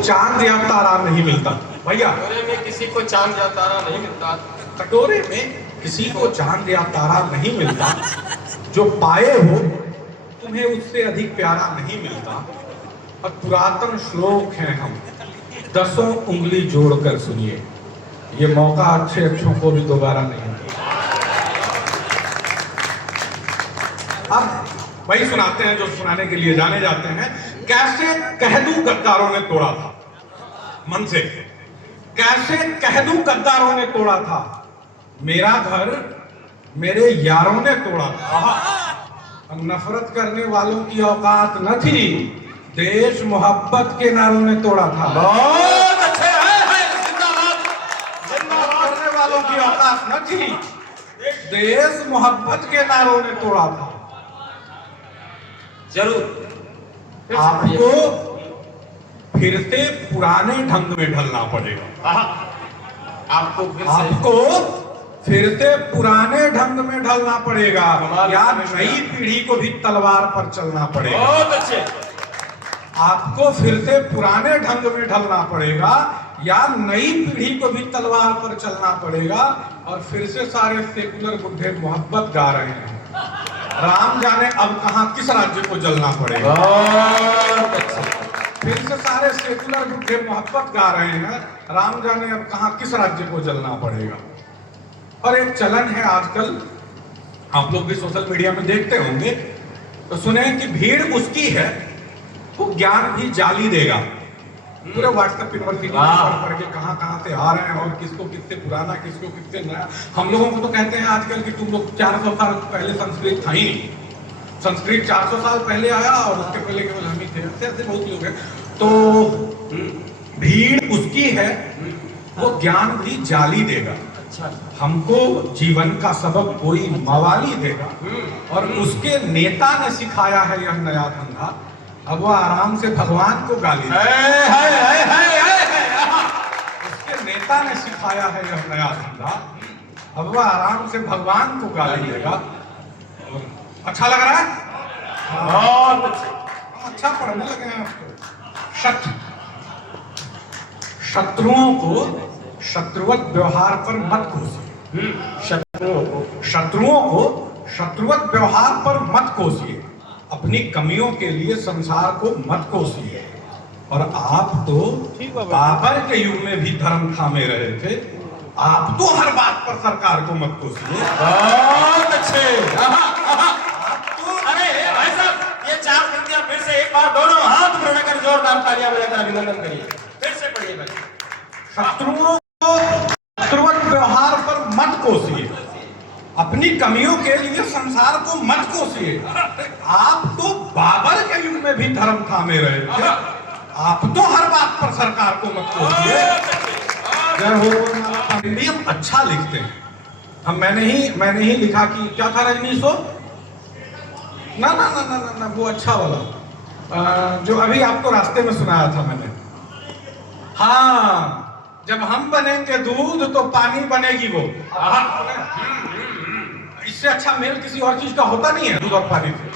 चांद या तारा नहीं मिलता। भैया, कटोरे में किसी को चांद या तारा नहीं मिलता। कटोरे में किसी को चांद या तारा नहीं मिलता, जो पाए हो तुम्हें उससे अधिक प्यारा नहीं मिलता। और पुरातन श्लोक हैं हम, 10 उंगली जोड़कर सुनिए, ये मौका अच्छे अच्छों को भी दोबारा नहीं मिलता। अब वही सुनाते हैं जो सुनाने के लिए जाने जाते हैं। कैसे कह दूं गद्दारों ने तोड़ा था, मन से कैसे कह दूं गद्दारों ने तोड़ा था, मेरा घर मेरे यारों ने तोड़ा था। नफरत करने वालों की औकात न थी, देश मोहब्बत के नारों ने तोड़ा था। बहुत अच्छे जिंदाबाद जिंदाबाद। करने वालों की औकात न थी, देश मोहब्बत के नारों ने तोड़ा था। जरूर आपको फिर से पुराने ढंग में ढलना पड़ेगा। आपको फिर से पुराने ढंग में ढलना पड़ेगा, या नई पीढ़ी को भी तलवार पर चलना पड़ेगा। बहुत अच्छे। आपको फिर से पुराने ढंग में ढलना पड़ेगा, या नई पीढ़ी को भी तलवार पर चलना पड़ेगा। और फिर से सारे सेकुलर बुड्ढे मोहब्बत गा रहे हैं, राम जाने अब कहां किस राज्य को जलना पड़ेगा। फिर से सारे सेकुलर बुड्ढे मोहब्बत गा रहे हैं, राम जाने अब कहां किस राज्य को जलना पड़ेगा। और एक चलन है आजकल, आप लोग भी सोशल मीडिया में देखते होंगे, तो सुने कि भीड़ उसकी है वो ज्ञान भी जाली देगा। पूरे व्हाट्सएप यूनिवर्सिटी पढ़ के कहां से आ रहे हैं, और किसको किससे पुराना किसको किससे नया। हम लोगों को तो कहते हैं आजकल कि तुम लोग 400 साल पहले संस्कृत था ही नहीं, संस्कृत 400 साल पहले आया और उसके पहले केवल हम ही थे। ऐसे बहुत लोग हैं। तो भीड़ उसकी है वो ज्ञान भी जाली देगा। हमको जीवन का सबक कोई मवाली देगा, और उसके नेता ने सिखाया है यह नया धंधा, अब वो आराम से भगवान को गाली देगा। उसके नेता ने सिखाया है यह नया धंधा, अब वो आराम से भगवान को गाली देगा। अच्छा लग रहा है? बहुत अच्छा पढ़ने लगे हैं आपको। शत्रुओं को शत्रुवत व्यवहार पर मत कोसिए। शत्रुओं को शत्रुवत व्यवहार पर मत कोसिए, अपनी कमियों के लिए संसार को मत कोसिए। और आप तो बाबर के युग में भी धर्म थामे रहे थे, आप तो हर बात पर सरकार को मत कोसिए। बहुत अच्छे। अरे भाई साहब, ये 4 पंक्तियां फिर से एक बार दोनों हाथ बढ़ाकर जोरदार तालियां बजाकर अभिनंदन करिए। फिर से पढ़िए भाई। शत्रुओं को शत्रुवत व्यवहार पर मत कोसिए, अपनी कमियों के लिए संसार को मत कोसिए। आप तो बाबर के युग में भी धर्म थामे रहे थे, आप तो हर बात पर सरकार को मत कोसिए। हम अच्छा लिखते हैं। हम मैंने ही लिखा कि क्या था रजनीश हो ना ना ना ना ना, ना वो अच्छा वाला जो अभी आपको रास्ते में सुनाया था मैंने। हाँ, जब हम बनेंगे दूध तो पानी बनेगी वो। इससे अच्छा मेल किसी और चीज का होता नहीं है दूध और पानी से।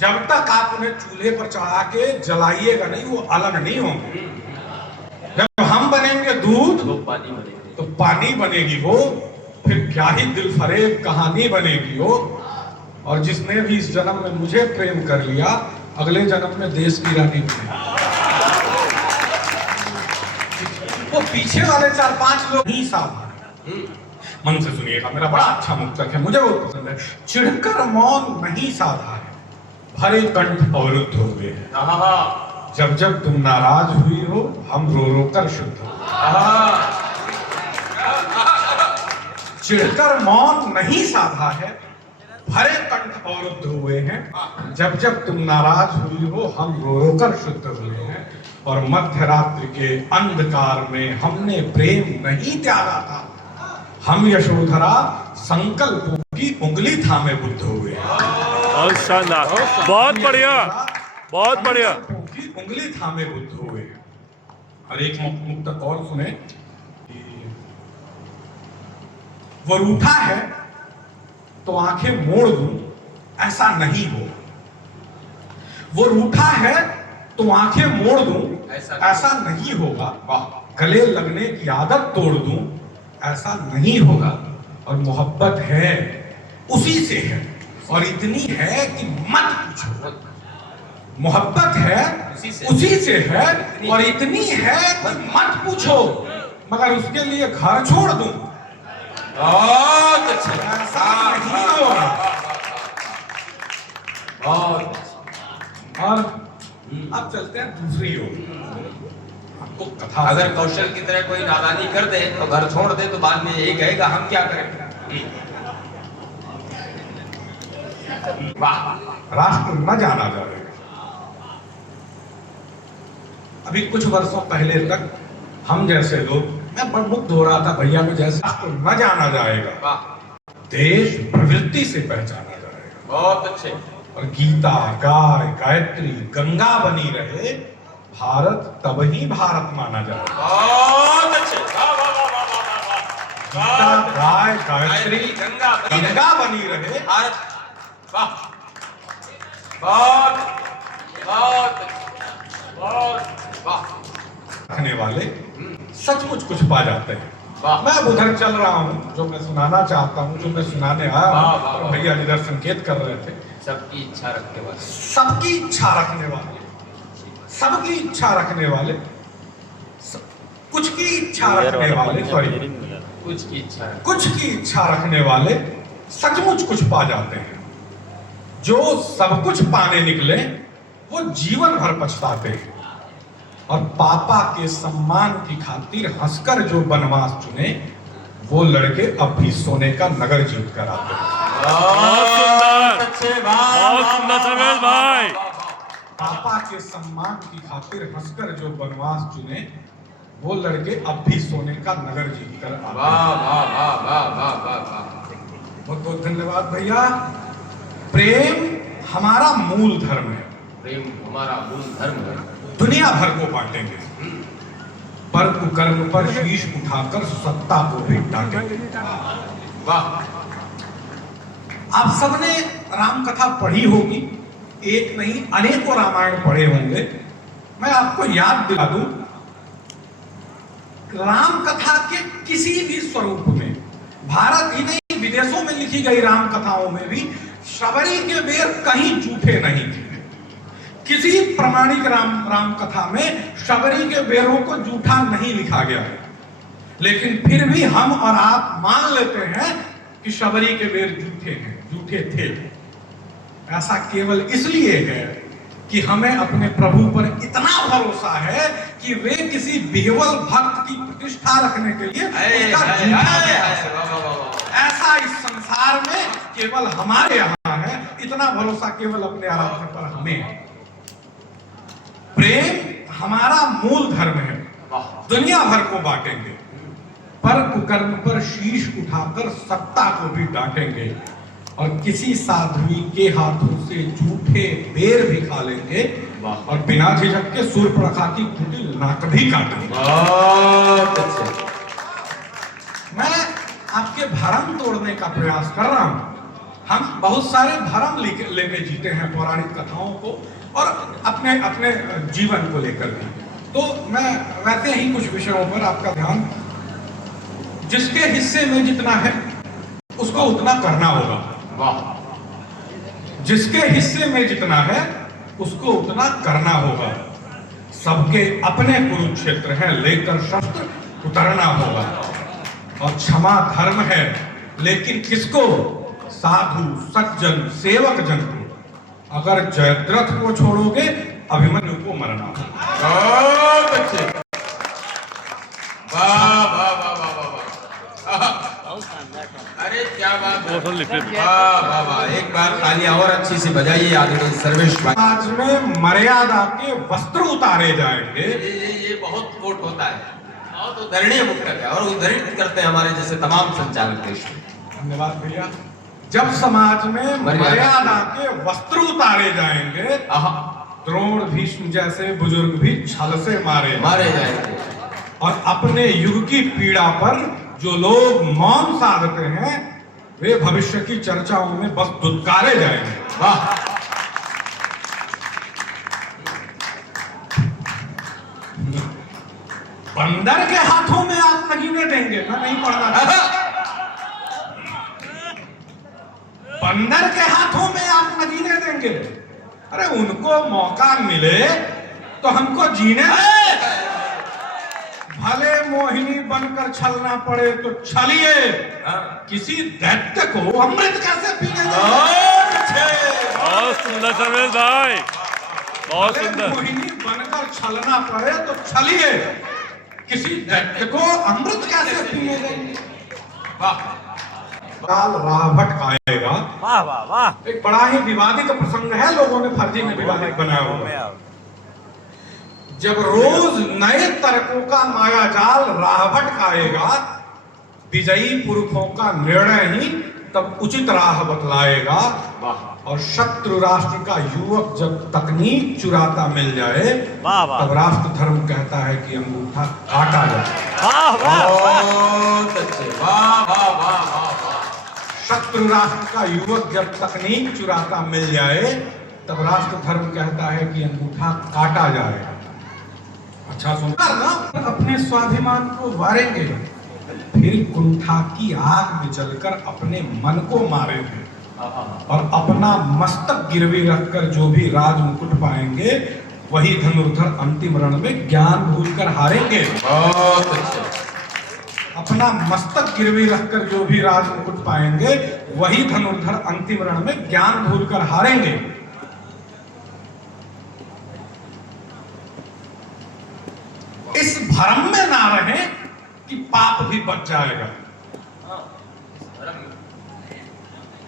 जब तक आप उन्हें चूल्हे पर चढ़ा के जलाइएगा नहीं, वो अलग नहीं होंगे। जब हम बनेंगे दूध तो पानी बनेगी वो, फिर क्या ही दिल फरेब कहानी बनेगी वो। और जिसने भी इस जन्म में मुझे प्रेम कर लिया, अगले जन्म में देश की रानी बनेगी। वो पीछे वाले 4-5 लोग ही सावधान। मन से सुनिएगा, मेरा बड़ा अच्छा मुक्तक है, मुझे बहुत पसंद है। चिढ़कर मौन नहीं साधा है, भरे कंठ अवरुद्ध हो गए हैं। जब जब तुम नाराज हुई हो, हम रो रो कर शुद्ध हो। चिढ़कर मौन नहीं साधा है, भरे कंठ अवरुद्ध हुए हैं। जब जब तुम नाराज हुई हो, हम रो रो कर शुद्ध हुए हैं। और मध्य रात्रि के अंधकार में हमने प्रेम नहीं त्यागा था, हम यशोधरा संकल्पों की उंगली थामे बुद्ध हुए। बहुत शानदार, बहुत बढ़िया, बहुत बढ़िया। की उंगली थामे बुद्ध हुए। और एक मुक्तक और सुने, वो रूठा है तो आंखें मोड़ दूं, ऐसा नहीं हो। वो रूठा है तो आंखें मोड़ दूं, ऐसा नहीं होगा। गले लगने की आदत तोड़ दूं, ऐसा नहीं होगा। और मोहब्बत है, उसी से है, और इतनी है कि मत पूछो। मोहब्बत है, उसी से है, और इतनी है कि मत पूछो। मगर उसके लिए घर छोड़ दूं, बहुत अच्छे, ऐसा नहीं होगा। बहुत और अब चलते हैं दूसरी ओर। आपको कथा, अगर कौशल की तरह कोई नादानी कर दे तो घर छोड़ दे, तो बाद में यही कहेगा हम क्या करें। वाह, राष्ट्र न जाना जाएगा। अभी कुछ वर्षों पहले तक हम जैसे लोग, मैं बड़ मुग्ध हो रहा था भैया में, जैसे राष्ट्र न जाना जाएगा, वाह, देश प्रवृत्ति से पहचाना जाएगा। बहुत अच्छे। और गीता, गाय, गायत्री, गंगा बनी रहे, भारत तब ही भारत माना जाएगा। बहुत अच्छे, वाह वाह वाह वाह वाह वाह। गीता, गाय, गायत्री, गंगा गंगा बनी रहे, भारत, वाह, बहुत बहुत बहुत वाह, रखने वाले सचमुच कुछ पा जाते हैं। वाह। मैं अब उधर चल रहा हूँ, जो मैं सुनाना चाहता हूँ, जो मैं सुनाने आया वाह, हूँ, वाह, और वाह। भैया इधर संकेत कर रहे थे। सबकी इच्छा रखने वाले, सबकी इच्छा रखने वाले, सबकी इच्छा रखने वाले, कुछ की इच्छा रखने वाले, सॉरी, कुछ की इच्छा है। कुछ की इच्छा रखने वाले सचमुच कुछ पा जाते हैं। जो सब कुछ पाने निकले वो जीवन भर पछताते हैं। और पापा के सम्मान की खातिर हंसकर जो बनवास चुने, वो लड़के अब भी सोने का नगर जीत कर आते हैं। बहुत सुंदर, अच्छे, वाह, बहुत वाह, सुंदर वाह, सर्वेश वाह, भाई। वाह, वाह। पापा के सम्मान की खातिर हंसकर जो बनवास चुने, वो लड़के अब भी सोने का नगर जीत कर आते वाह हैं। वाह वाह वाह वाह वाह वाह। बहुत बहुत धन्यवाद भैया। प्रेम हमारा मूल धर्म है, प्रेम हमारा मूल धर्म है। दुनिया भर को बांटेंगे, पर कुकर्म पर शीश उठाकर सत्ता को भी डांटेंगे। वाह, आप सबने राम कथा पढ़ी होगी, एक नहीं अनेकों रामायण पढ़े होंगे। मैं आपको याद दिला दूं, राम कथा के किसी भी स्वरूप में, भारत ही नहीं विदेशों में लिखी गई राम कथाओं में भी शबरी के बेर कहीं झूठे नहीं थे। किसी प्रमाणिक राम कथा में शबरी के बेरों को झूठा नहीं लिखा गया है। लेकिन फिर भी हम और आप मान लेते हैं कि शबरी के बेर झूठे हैं, झूठे थे। ऐसा केवल इसलिए है कि हमें अपने प्रभु पर इतना भरोसा है कि वे किसी बिहवल भक्त की प्रतिष्ठा रखने के लिए उसका झूठा ऐसा इस संसार में केवल हमारे यहाँ है। इतना भरोसा केवल अपने आराधना पर हमें है। प्रेम हमारा मूल धर्म है, दुनिया भर को बांटेंगे, पर कुकर्म पर शीश उठाकर सत्ता को भी डांटेंगे, और किसी साध्वी के हाथों से झूठे बेर भी खा लेंगे, और बिना झिझक के सूर्पणखा की कुटिल नाक भी काटेंगे। बहुत अच्छे। मैं आपके भरम तोड़ने का प्रयास कर रहा हूं। हम बहुत सारे भरम लेके जीते हैं पौराणिक कथाओं को और अपने अपने जीवन को लेकर भी। तो मैं वैसे ही कुछ विषयों पर आपका ध्यान, जिसके हिस्से में जितना है उसको उतना करना होगा। वाह, जिसके हिस्से में जितना है उसको उतना करना होगा। सबके अपने कुरुक्षेत्र है, लेकर शस्त्र उतरना होगा। और क्षमा धर्म है, लेकिन किसको? साधु सज्जन सेवक जन को। अगर जयद्रथ को छोड़ोगे अभिमन्यु को मरना होगा। बहुत अच्छे। वाह वाह वाह वाह वाह वाह। अरे क्या बात है। वाह वाह वाह। एक बार तालियां और अच्छी से बजाइए आदरणीय सर्वेश भाई। आज में मर्यादा के वस्त्र उतारे जाएंगे। ये बहुत कोट होता है, और उद्धरणीय मुक्तक है, और उद्धरित करते हैं हमारे जैसे तमाम संचालक देश में। धन्यवाद भैया। जब समाज में मर्यादा के वस्त्र उतारे जाएंगे, द्रोण भीष्म जैसे बुजुर्ग भी छल से मारे जाएंगे, और अपने युग की पीड़ा पर जो लोग मौन साधते हैं वे भविष्य की चर्चाओं में बस दुत्कारे जाएंगे। वाह। बंदर के हाथों में आप नगीने देंगे, मैं नहीं पढ़ना चाहता। बंदर के हाथों में आप नगीने देंगे? अरे उनको मौका मिले तो हमको जीने दे। भले मोहिनी बनकर छलना पड़े तो छलिए, किसी दैत्य को अमृत कैसे पीने देंगे? बहुत सुंदर सर्वेश भाई, बहुत भले सुंदर। मोहिनी बनकर छलना पड़े तो छलिए, किसी दैत्य को अमृत कैसे पीने देंगे? वाह, काल राह भटकाएगा। वाह वाह वाह। एक बड़ा ही विवादित प्रसंग है, लोगों ने फर्जी में विवादित बनाया हुआ है। जब रोज नए तर्कों का मायाजाल राह भटकाएगा, विजयी पुरुषों का निर्णय ही तब उचित राह बतलाएगा। और शत्रु राष्ट्र का युवक जब तकनीक चुराता मिल जाए, तब राष्ट्र धर्म कहता है कि अंगूठा काटा जाए। बहुत अच्छे, वाह वाह वाह वाह। शत्रु राष्ट्र का युवक जब तकनीक चुराता मिल जाए, तब राष्ट्र धर्म कहता है कि अंगूठा काटा जाएगा। अच्छा सुनकर ना, अपने स्वाभिमान को वारेंगे, फिर कुंठा की आग में जलकर अपने मन को मारेंगे, और अपना मस्तक गिरवी रखकर जो भी राज मुकुट पाएंगे, वही धनुर्धर अंतिम रण में ज्ञान भूलकर हारेंगे। बहुत अच्छे। अपना मस्तक गिरवी रखकर जो भी राज मुकुट पाएंगे, वही धनुर्धर अंतिम रण में ज्ञान भूलकर हारेंगे। इस भ्रम में ना रहे कि पाप भी बच जाएगा।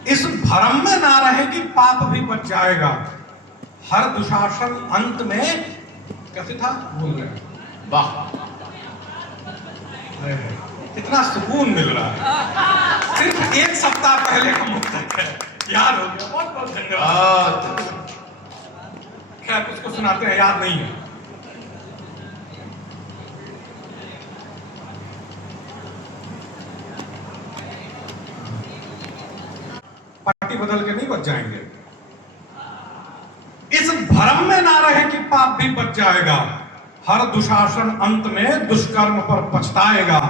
इस भ्रम में ना रहे कि पाप भी बच जाएगा। हर दुशासन अंत में कैसे था बोल रहे हैं। वाह, कितना सुकून मिल रहा है। सिर्फ एक सप्ताह पहले का मुद्दा है, याद हो गया। बहुत बहुत धन्यवाद। खैर उसको सुनाते हैं, याद नहीं है। पार्टी बदल के नहीं बच जाएंगे। इस भ्रम में ना रहे कि पाप भी बच जाएगा। हर दुशासन अंत में दुष्कर्म पर पछताएगा।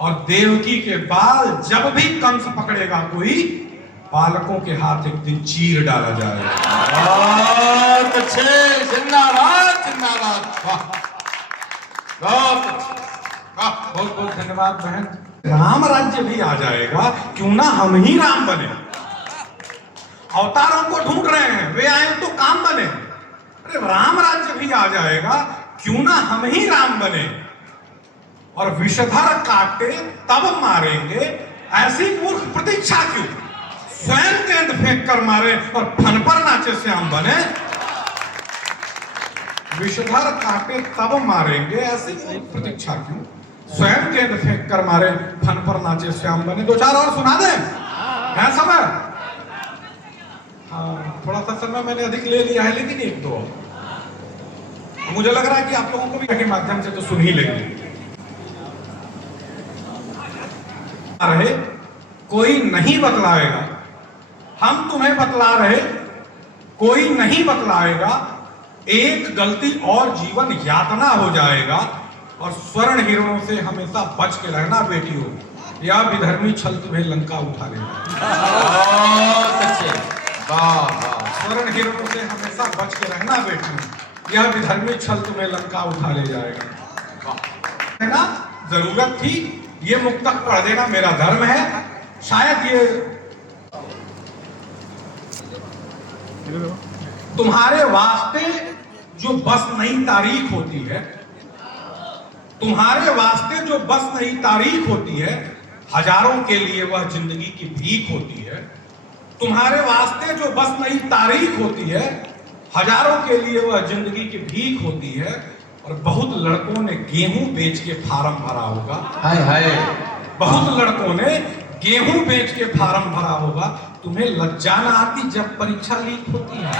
और देवकी के बाल जब भी कंस पकड़ेगा कोई, बालकों के हाथ एक दिन चीर डाला जाएगा। बहुत अच्छे, जिंदाबाद जिंदाबाद। वाह, बहुत अच्छे, बहुत बहुत धन्यवाद बहन। राम राज्य भी आ जाएगा, क्यों ना हम ही राम बने। अवतारों को ढूंढ रहे हैं, वे आए तो काम बने। अरे राम राज्य भी आ जाएगा, क्यों ना हम ही राम बने। और विषधर काटे तब मारेंगे, ऐसी मूर्ख प्रतीक्षा क्यों। स्वयं गेंद फेंक कर मारे और फन पर नाचे श्याम बने। विषधर काटे तब मारेंगे, ऐसी मूर्ख प्रतीक्षा क्यों। स्वयं गेंद फेंक कर मारे, फन पर नाचे श्याम बने। दो चार और सुना दे, है समय। हाँ, थोड़ा सा समय मैंने अधिक ले लिया है, लेकिन एक दो मुझे लग रहा है कि आप लोगों को भी के माध्यम से तो सुन ही लेंगे। रहे कोई नहीं बतलाएगा, हम तुम्हें बतला रहे, कोई नहीं बतलाएगा। एक गलती और जीवन यातना हो जाएगा। और स्वर्ण हिरणों से हमेशा बच के रहना बेटियों, या विधर्मी छल तुम्हें लंका उठा लेगा। बहुत अच्छे, वाह वाह। स्वर्ण हिरणों से हमेशा बच के रहना बेटियों, यह विधर्मी छल तुम्हें लंका उठा ले जाएगा। है ना, जरूरत थी ये मुक्तक पढ़ देना, मेरा धर्म है। शायद ये तुम्हारे वास्ते जो बस नई तारीख होती है, तुम्हारे वास्ते जो बस नई तारीख होती है, हजारों के लिए वह जिंदगी की भीख होती है। तुम्हारे वास्ते जो बस नई तारीख होती है, हजारों के लिए वह जिंदगी की भीख होती है। और बहुत लड़कों ने गेहूं बेच के फार्म भरा होगा। हाय हाय। बहुत लड़कों ने गेहूं बेच के फार्म भरा होगा। तुम्हें लज्जा ना आती जब परीक्षा लीक होती है।